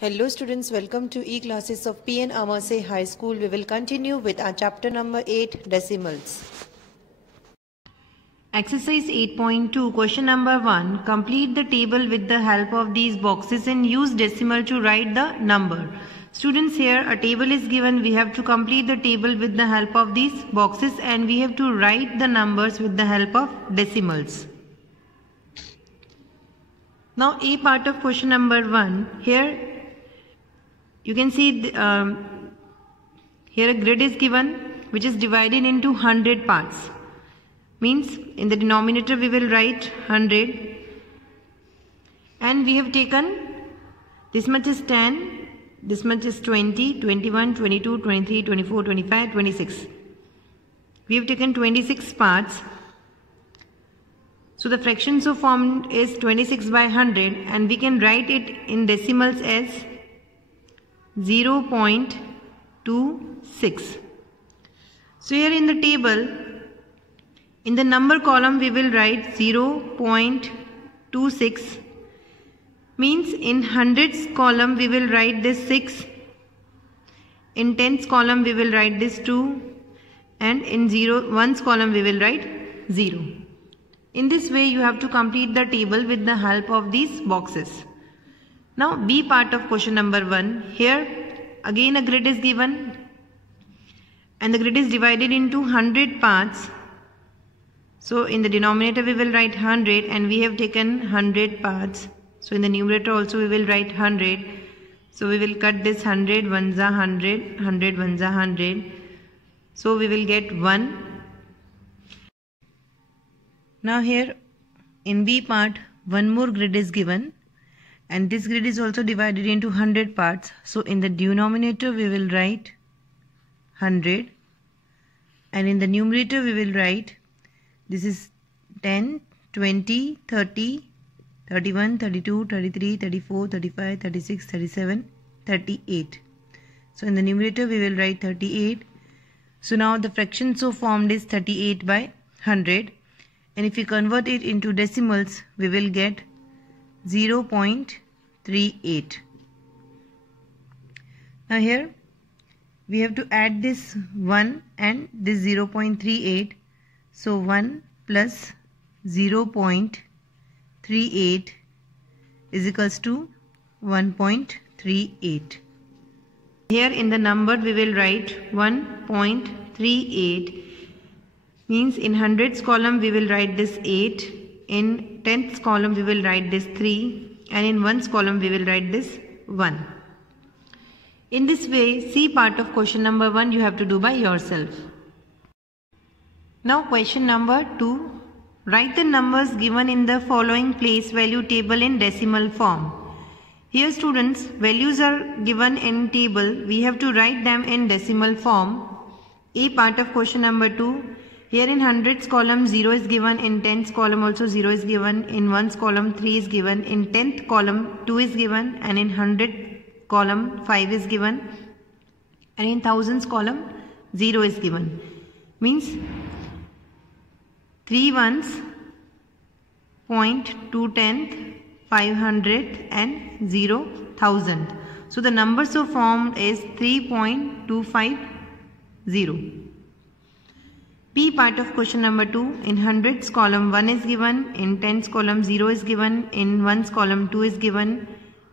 Hello students, welcome to e-classes of P.N. Amase High School. We will continue with our chapter number 8, decimals. Exercise 8.2, question number 1. Complete the table with the help of these boxes and use decimal to write the number. Students, here a table is given. We have to complete the table with the help of these boxes and we have to write the numbers with the help of decimals. Now A part of question number 1. Here you can see here a grid is given which is divided into 100 parts. Means in the denominator we will write 100 and we have taken this much is 10, this much is 20, 21, 22, 23, 24, 25, 26. We have taken 26 parts. So the fraction so formed is 26 by 100 and we can write it in decimals as 0.26. So here in the table, in the number column we will write 0.26. Means in hundreds column we will write this 6. In tens column we will write this 2. And in ones column we will write 0. In this way you have to complete the table with the help of these boxes. Now B part of question number 1. Here again a grid is given and the grid is divided into 100 parts. So in the denominator we will write 100 and we have taken 100 parts. So in the numerator also we will write 100. So we will cut this 100 ones are 100, 100 ones are 100. So we will get 1. Now here in B part one more grid is given. And this grid is also divided into 100 parts. So in the denominator we will write 100 and in the numerator we will write this is 10, 20, 30, 31, 32, 33, 34, 35, 36, 37, 38. So in the numerator we will write 38. So now the fraction so formed is 38 by 100 and if we convert it into decimals we will get 0.38. Now here we have to add this 1 and this 0.38. So 1 plus 0.38 is equals to 1.38. Here in the number we will write 1.38. Means in hundreds column we will write this 8. In tenths column we will write this 3 and in ones column we will write this 1. In this way, C part of question number 1 you have to do by yourself. Now question number 2. Write the numbers given in the following place value table in decimal form. Here students, values are given in table. We have to write them in decimal form. A part of question number 2. Here in hundreds column 0 is given, in tens column also 0 is given, in ones column 3 is given, in tenth column 2 is given and in hundred column 5 is given and in thousands column 0 is given. Means 3 ones, 0.2 tenth, 500 and 0 thousand. So the number so formed is 3.250. B part of question number 2. In hundreds column 1 is given, in tens column 0 is given, in ones column 2 is given,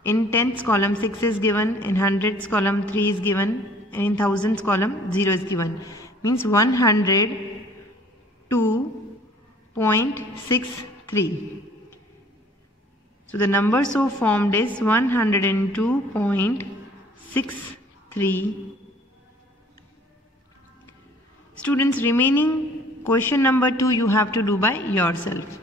in tenths column 6 is given, in hundreds column 3 is given and in thousands column 0 is given. Means 102.63. So the number so formed is 102.63. Students, remaining question number 2 you have to do by yourself.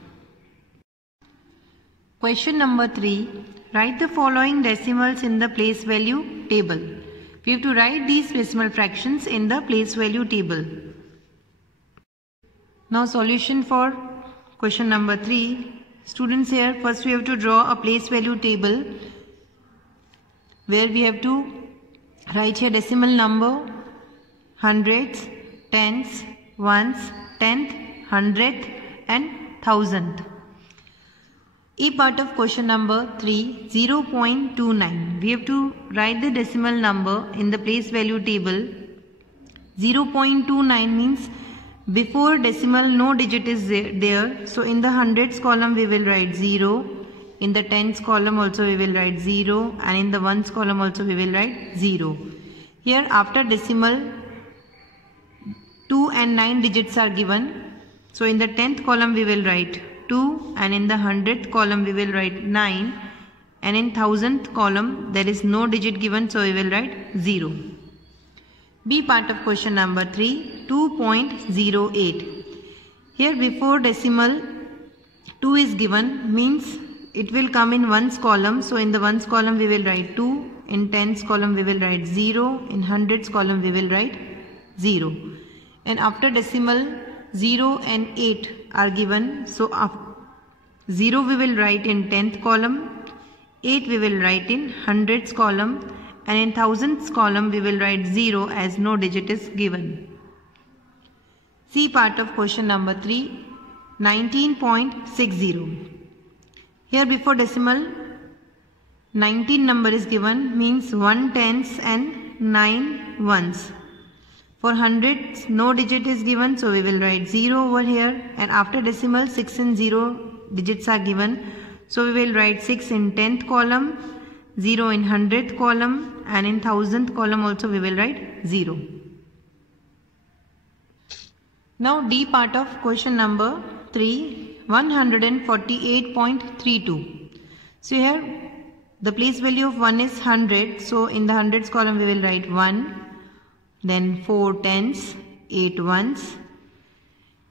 Question number 3. Write the following decimals in the place value table. We have to write these decimal fractions in the place value table. Now solution for question number 3. Students, here first we have to draw a place value table where we have to write here decimal number, hundreds, tens, ones, tenth, hundredth and thousandth. E part of question number 3, 0.29. We have to write the decimal number in the place value table. 0.29 means before decimal no digit is there. So in the hundreds column we will write 0. In the tens column also we will write 0. And in the ones column also we will write 0. Here after decimal 2 and 9 digits are given. So in the 10th column we will write 2, and in the 100th column we will write 9, and in 1000th column there is no digit given, so we will write 0. B part of question number 3, 2.08. Here before decimal 2 is given, means it will come in ones column. So in the ones column we will write 2, in tens column we will write 0, in hundreds column we will write 0. And after decimal 0 and 8 are given, so 0 we will write in 10th column, 8 we will write in hundreds column, and in thousands column we will write 0 as no digit is given. C part of question number 3, 19.60. Here before decimal 19 number is given, means 1 tens and 9 ones. For hundreds no digit is given, so we will write 0 over here, and after decimal 6 and 0 digits are given, so we will write 6 in 10th column, 0 in 100th column, and in 1000th column also we will write 0. Now D part of question number 3, 148.32. So here the place value of 1 is 100, so in the hundreds column we will write 1. Then 4 tens, 8 ones,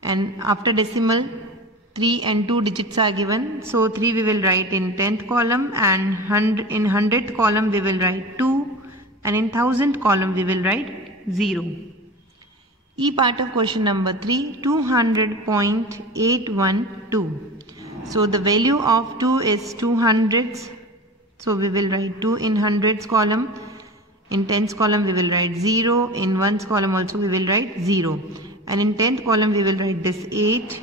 and after decimal 3 and 2 digits are given, so 3 we will write in 10th column, and in 100th column we will write 2, and in 1000th column we will write 0. E part of question number 3, 200.812. So the value of 2 is 200s, so we will write 2 in hundreds column. In tens column we will write 0, in ones column also we will write 0, and in 10th column we will write this 8,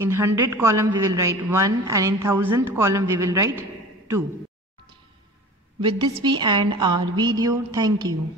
in 100 column we will write 1, and in 1000th column we will write 2. With this we end our video. Thank you.